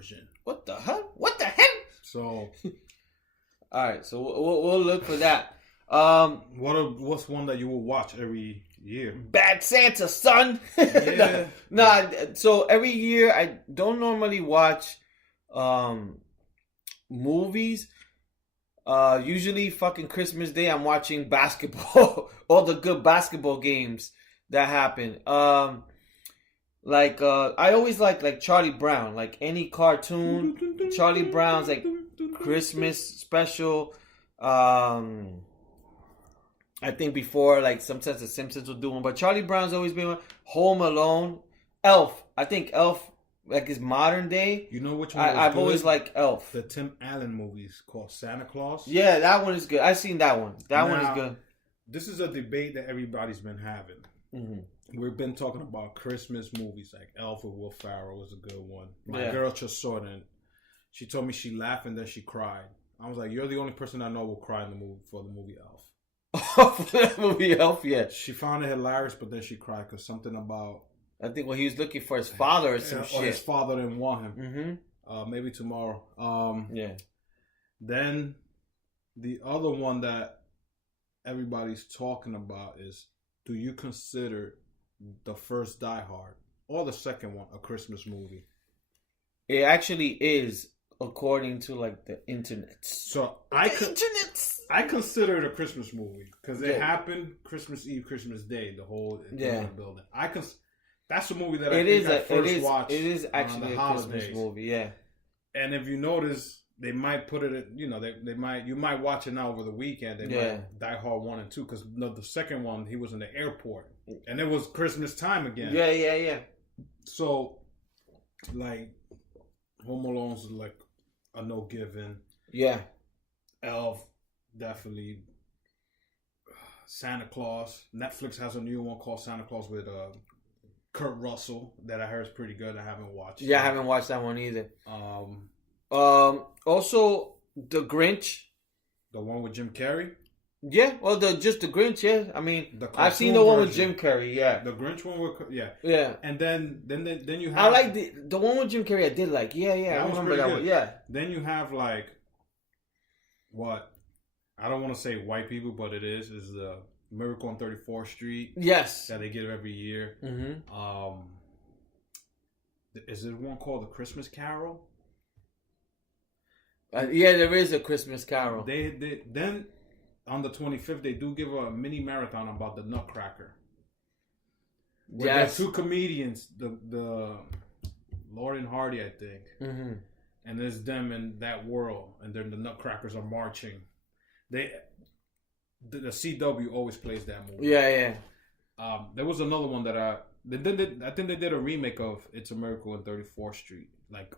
version. What the hell? What the hell? So, all right. So we'll look for that. What's one that you will watch every year? Bad Santa, son. Yeah. Nah. So every year I don't normally watch movies. Usually fucking Christmas Day I'm watching basketball. All the good basketball games that happen. I always like Charlie Brown. Like any cartoon, Charlie Brown's like Christmas special. I think before, like, sometimes the Simpsons will do one, but Charlie Brown's always been one. Home Alone, Elf. I think Elf, like, is modern day. You know which one? I've always liked Elf. The Tim Allen movies called Santa Claus. Yeah, that one is good. I've seen that one. That one is good. This is a debate that everybody's been having. Mm-hmm. We've been talking about Christmas movies, like Elf with Will Ferrell was a good one. My girl just saw it, and she told me she laughed and then she cried. I was like, "You're the only person I know will cry in the movie for the movie Elf." For that movie Elf, yeah. She found it hilarious, but then she cried because something about... I think when he was looking for his father or some shit. Or his father didn't want him. Mm-hmm. Maybe tomorrow. Yeah. Then the other one that everybody's talking about is, do you consider the first Die Hard or the second one a Christmas movie? It actually is, according to like the internet. So I consider it a Christmas movie because it happened Christmas Eve, Christmas Day, the whole building. That's a movie that I first watched. It is actually a Christmas movie, yeah. And if you notice, they might put it. You might watch it now over the weekend. They might Die Hard 1 and 2 because the second one he was in the airport and it was Christmas time again. Yeah. So, like, Home Alone's like a no given. Yeah. Elf, definitely. Santa Claus. Netflix has a new one called Santa Claus with Kurt Russell that I heard is pretty good. I haven't watched. Yeah, I haven't watched that one either. Also, The Grinch. The one with Jim Carrey? Yeah, well, just The Grinch, yeah. I mean, I've seen the one with Jim Carrey, yeah. The Grinch one with, yeah. Yeah. And then you have... I like the one with Jim Carrey, I did like. Yeah, I remember that one, yeah. Then you have, like, what? I don't want to say white people, but it is the Miracle on 34th Street. Yes. That they give every year. Mm-hmm. Is there one called The Christmas Carol? Yeah, there is a Christmas Carol. They then... On the 25th, they do give a mini marathon about the Nutcracker. Where there are two comedians, the Lord and Hardy, I think. Mm-hmm. And there's them in that world. And then the Nutcrackers are marching. The CW always plays that movie. Yeah. There was another one that I think they did a remake of It's a Miracle on 34th Street. Like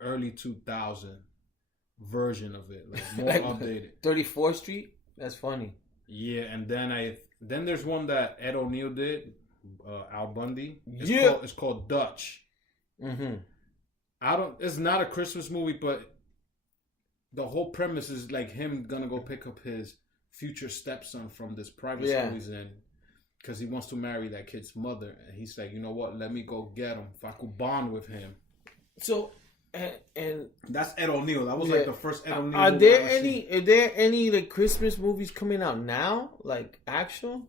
early 2000. Version of it, like more updated. 34th Street? That's funny. Yeah, and then there's one that Ed O'Neill did, Al Bundy. It's called Dutch. Mm-hmm. It's not a Christmas movie, but the whole premise is like him gonna go pick up his future stepson from this private school he's in because he wants to marry that kid's mother, and he's like, you know what? Let me go get him if I could bond with him. So. And that's Ed O'Neill. That was like the first Ed O'Neill. Are there any like Christmas movies coming out now? Like actual?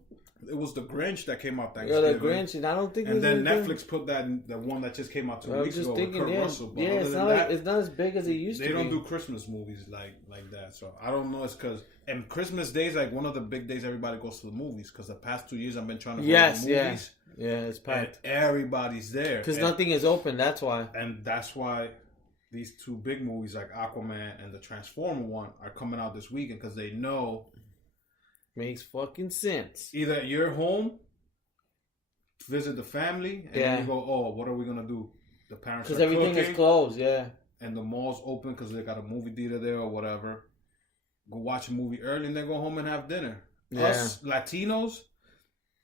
It was The Grinch that came out Thanksgiving. Yeah, The Grinch, and I don't think. And then Netflix put the one that just came out 2 weeks ago with Kurt Russell. But it's not as big as it used to be. They don't do Christmas movies like that, so I don't know. It's because and Christmas Day is like one of the big days everybody goes to the movies because the past 2 years I've been trying to go to the movies. Yeah, it's packed. And everybody's there because nothing is open. That's why. And that's why. These two big movies like Aquaman and the Transformer one are coming out this weekend because they know makes fucking sense. Either you're home, visit the family, and then you go, oh, what are we gonna do? The parents because everything is closed, and the mall's open because they got a movie theater there or whatever. Go watch a movie early and then go home and have dinner. Us Latinos.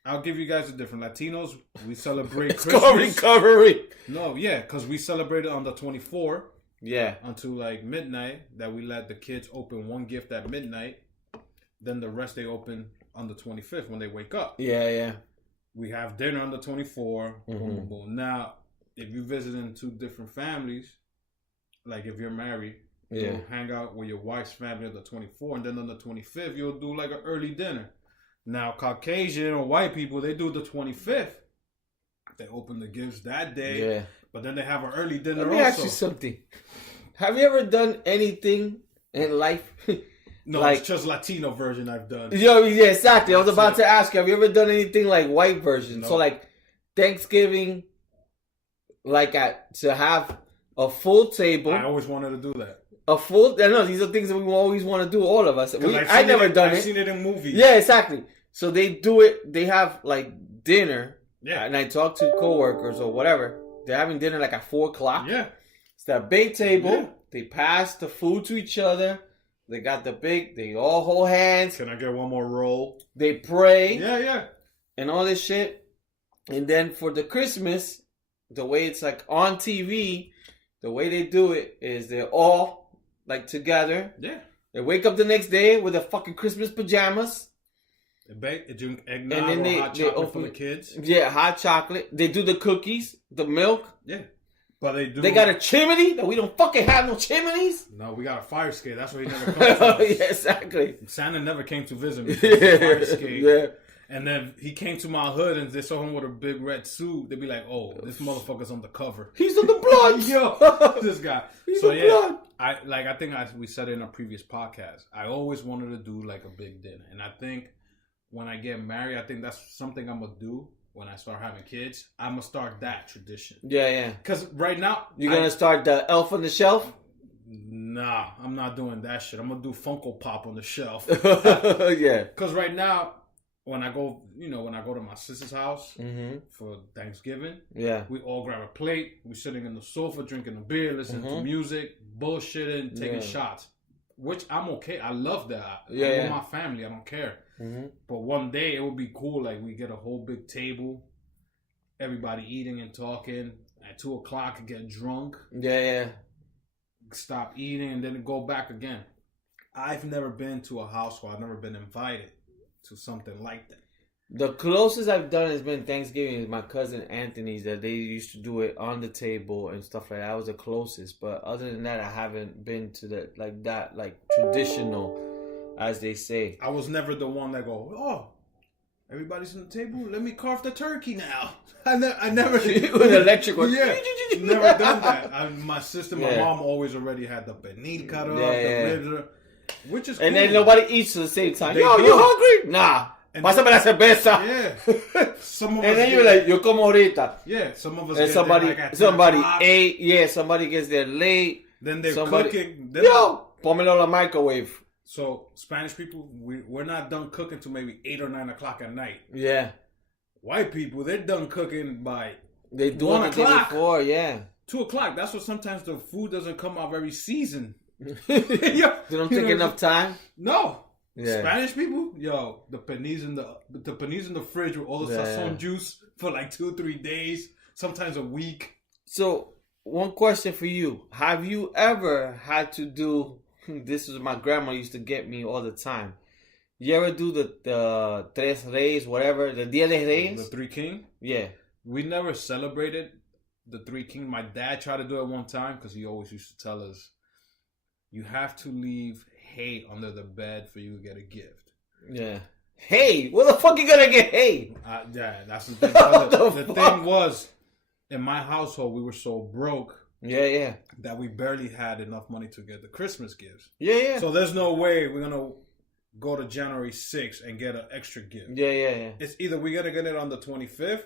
I'll give you guys a different. Latinos, we celebrate Christmas. Called recovery. No, because we celebrated on the 24th. Yeah. Until like midnight. That we let the kids open one gift at midnight. Then the rest they open on the 25th when they wake up. Yeah. We have dinner on the 24th. Mm-hmm. Boom, boom. Now, if you visit in two different families, like if you're married, you'll hang out with your wife's family on the 24th, and then on the 25th, you'll do like an early dinner. Now, Caucasian or white people, they do the 25th. They open the gifts that day, but then they have an early dinner also. Let me ask you something. Have you ever done anything in life? No, like, it's just Latino version I've done. Yeah, exactly. I was about to ask you, have you ever done anything like white version? No. So like Thanksgiving, like to have a full table. I always wanted to do that. I know these are things that we always want to do, all of us. I never done it. I've seen it in movies. Yeah, exactly. So they do it. They have like dinner. Yeah. And I talk to coworkers or whatever. They're having dinner like at 4:00. Yeah. It's that big table. Yeah. They pass the food to each other. They got they all hold hands. Can I get one more roll? They pray. Yeah. And all this shit. And then for the Christmas, the way it's like on TV, the way they do it is they're all like together. Yeah. They wake up the next day with their fucking Christmas pajamas. They drink eggnog and then hot chocolate for the kids. Yeah, hot chocolate. They do the cookies, the milk. Yeah. But they got a chimney that we don't fucking have no chimneys. No, we got a fire escape. That's why he never comes to us. Yeah, exactly. Santa never came to visit me. Fire escape. Yeah. And then he came to my hood and they saw him with a big red suit. They'd be like, "Oh, this motherfucker's on the cover. He's on the blood, yo, this guy." He's on the blood. I think we said it in a previous podcast. I always wanted to do like a big dinner, and I think when I get married, I think that's something I'm gonna do. When I start having kids, I'm gonna start that tradition. Yeah. Because right now, you're gonna start the Elf on the Shelf. Nah, I'm not doing that shit. I'm gonna do Funko Pop on the shelf. Yeah. Because right now, when I go to my sister's house for Thanksgiving, we all grab a plate. We're sitting on the sofa drinking a beer, listening to music, bullshitting, taking shots, which I'm okay. I love that. I'm with my family. I don't care. But one day it would be cool. Like we get a whole big table, everybody eating and talking. At 2:00, get drunk. Yeah. Stop eating and then go back again. I've never been to a house where I've never been invited to something like that. The closest I've done has been Thanksgiving with my cousin Anthony's, that they used to do it on the table and stuff like that. That was the closest. But other than that, I haven't been to that traditional, as they say. I was never the one that go, "Oh, everybody's on the table. Let me carve the turkey now." I never with electric one. Yeah, never done that. My sister, my mom always already had the pernil cut up, the ribs, which is cool. And then nobody eats at the same time. Yo, you hungry? Nah. Pásame la cerveza. Yeah. Some of and then you're like, yo como ahorita. Yeah, some of us and somebody ate. Yeah, somebody gets there late. Then they're cooking. Yo, pómelo en la microwave. So Spanish people, we're not done cooking till maybe 8 or 9 o'clock at night. Yeah. White people, they're done cooking by they do 1 o'clock. Before, 2 o'clock. That's what sometimes the food doesn't come out very seasoned. They don't take enough time. No. Yeah. Spanish people, the panis in the fridge with all the sazon juice for like 2-3 days, sometimes a week. So, one question for you: have you ever had to do? This is what my grandma used to get me all the time. You ever do the Tres Reyes, whatever, the Dia de Reyes? The Three King? Yeah. We never celebrated the Three King. My dad tried to do it one time because he always used to tell us, you have to leave hay under the bed for you to get a gift. Yeah. Hay? Where the fuck you gonna get hay? Yeah, that's the thing. the thing was, in my household, we were so broke. Yeah. That we barely had enough money to get the Christmas gifts. Yeah. So there's no way we're gonna go to January 6th and get an extra gift. Yeah. It's either we're gonna get it on the 25th,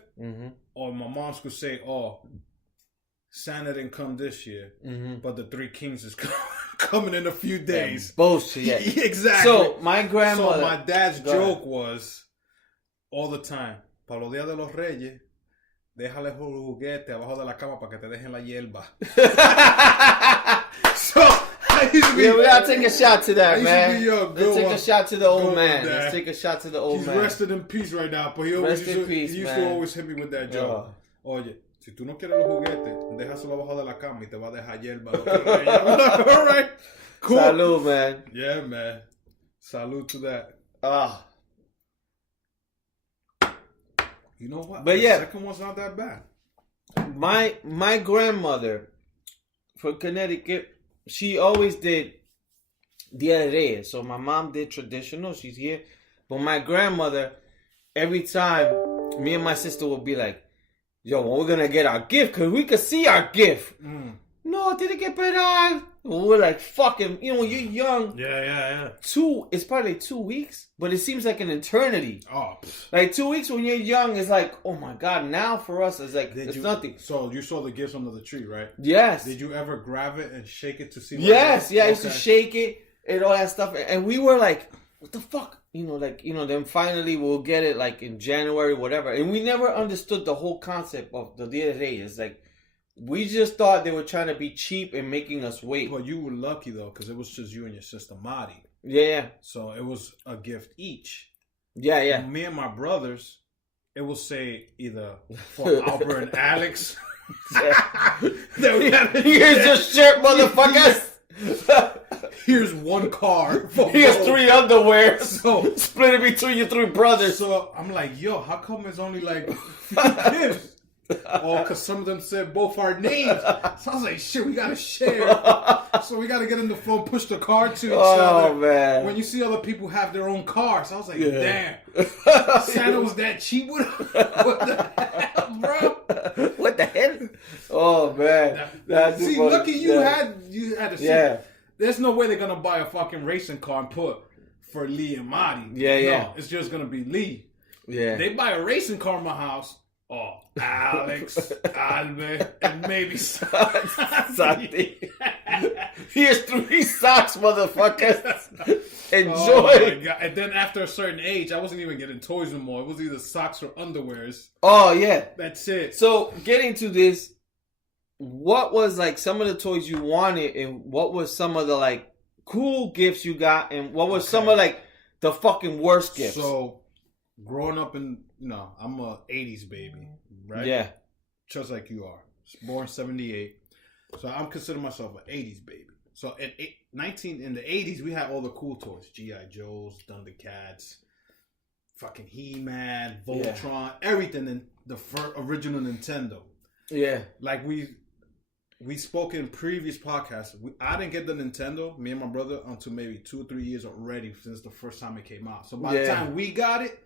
or my mom's could say, "Oh, Santa didn't come this year, but the Three Kings is coming in a few days." Bullshit. Yeah. Exactly. So my grandmother. So my dad's joke was all the time, "Para los días de los Reyes, déjale el juguete abajo de la cama para que te dejen la hierba." So we gotta take a shot to that, man. Let's take a shot to the old man. Let's take a shot to the old man. He's rested in peace right now, but he used to always hit me with that joke. Oye, si tú no quieres los juguetes, déjaselo abajo de la cama y te va a dejar hierba. All right, cool. Salud, man. Yeah, man. Salud to that. You know what? But the second one's not that bad. My grandmother from Connecticut, she always did Dia de Reyes. So my mom did traditional. She's here. But my grandmother, every time, me and my sister would be like, yo, when we're going to get our gift? Because we could see our gift. No, tiene que esperar. We're like, fucking, you're young. Yeah. It's probably 2 weeks, but it seems like an eternity. Oh. Like 2 weeks when you're young is like, oh my God, now for us it's like, it's nothing. So you saw the gifts under the tree, right? Yes. Did you ever grab it and shake it to see what Yes, I used to shake it and all that stuff. And we were like, what the fuck? Then finally we'll get it like in January, whatever. And we never understood the whole concept of the Dia de Reyes. Like, we just thought they were trying to be cheap and making us wait. Well, you were lucky though, because it was just you and your sister Mari. Yeah. So it was a gift each. Yeah. Me and my brothers, it will say either for Albert and Alex. Here's your shirt, motherfuckers. Here's one car. Here's 3 underwear. So split it between your 3 brothers. So I'm like, yo, how come it's only like 50 gifts? Oh, because some of them said both our names. So I was like, shit, we got to share. So we got to get in the phone, push the card to each other. Man. When you see other people have their own cars, I was like, damn. Santa was that cheap with what the hell, bro? What the hell? Oh, man. See, lucky you had to see. Yeah. There's no way they're going to buy a fucking racing car and put for Lee and Marty. Yeah. No, it's just going to be Lee. Yeah. They buy a racing car in my house. Oh, Alex, Albert, and maybe Santi. Here's 3 socks, motherfuckers. Enjoy. Oh my God. And then after a certain age, I wasn't even getting toys anymore. It was either socks or underwears. Oh, yeah. That's it. So, getting to this, what was like some of the toys you wanted, and what was some of the like cool gifts you got, and what was some of like the fucking worst gifts? So, growing up in, I'm a 80s baby, right? Yeah. Just like you are. Born 78. So I'm considering myself an 80s baby. So in the 80s, we had all the cool toys. G.I. Joes, Thundercats, fucking He-Man, Voltron, everything in the original Nintendo. Yeah. Like we spoke in previous podcasts. I didn't get the Nintendo, me and my brother, until maybe 2 or 3 years already since the first time it came out. So by the time we got it,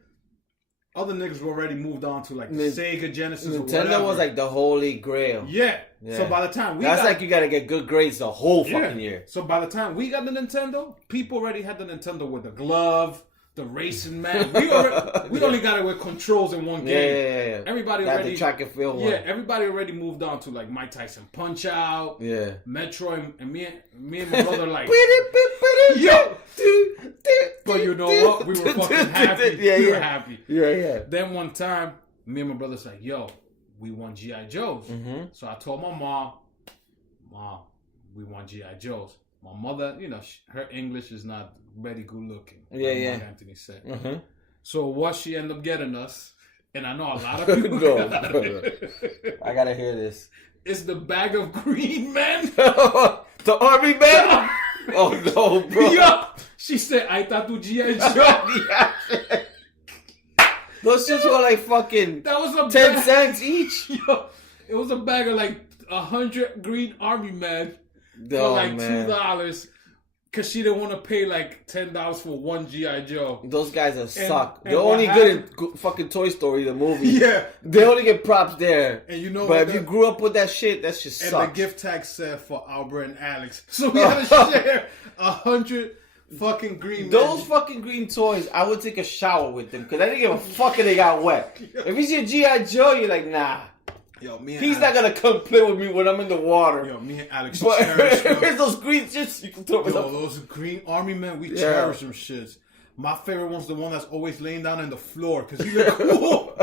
other niggas were already moved on to like the Sega Genesis or whatever. Nintendo was like the holy grail. Yeah. So by the time That's like you gotta get good grades the whole fucking year. So by the time we got the Nintendo, people already had the Nintendo with the glove, the racing man. We only got it with controls in one game. Yeah. Everybody already the track and field one. Yeah, everybody already moved on to like Mike Tyson Punch Out. Yeah. Metroid, and me and my brother like yo. But you know what? We were fucking happy. We were happy. Yeah. Then one time, me and my brother's like, yo, we want G.I. Joes. Mm-hmm. So I told my mom, we want G.I. Joes. My mother, her English is not very good looking. Yeah. Anthony said. Mm-hmm. So what she ended up getting us, and I know a lot of people I gotta hear this. It's the bag of green men. The army men? Oh no, bro. Yo, she said, I thought tu G.I. Joe. Those shits were like fucking that was a 10 cents each. Yo, it was a bag of like 100 green army men for like $2. Because she didn't want to pay like $10 for one G.I. Joe. Those guys are suck. They're only good in fucking Toy Story, the movie. Yeah. They only get props there. And you know but if you grew up with that shit just sucks. And the gift tag said for Albert and Alex. So we had to share 100 fucking green Those men. fucking green toys, I would take a shower with them. Because I didn't give a fuck if they got wet. If you see a G.I. Joe, you're like, nah. Yo, he's not gonna come play with me when I'm in the water. Yo, me and Alex but cherish here's those green shits you can throw. Those green army men, we cherish them shits. My favorite one's the one that's always laying down on the floor because he look cool.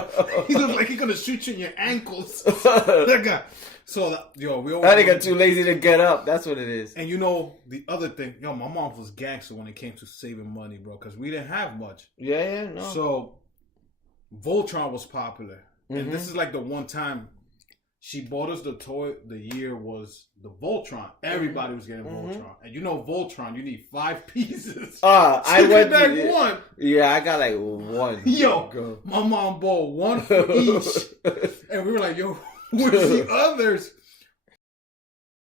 He looks like he's gonna shoot you in your ankles. That guy. So we always. That nigga too lazy to get up. That's what it is. And the other thing, my mom was gangster when it came to saving money, bro, because we didn't have much. Yeah, no. So Voltron was popular, and this is like the one time. She bought us the toy. The year was the Voltron. Everybody was getting Voltron, and Voltron. You need 5 pieces. I went back one. Yeah, I got like one. Yo, my mom bought one for each, and we were like, "Yo, with the others.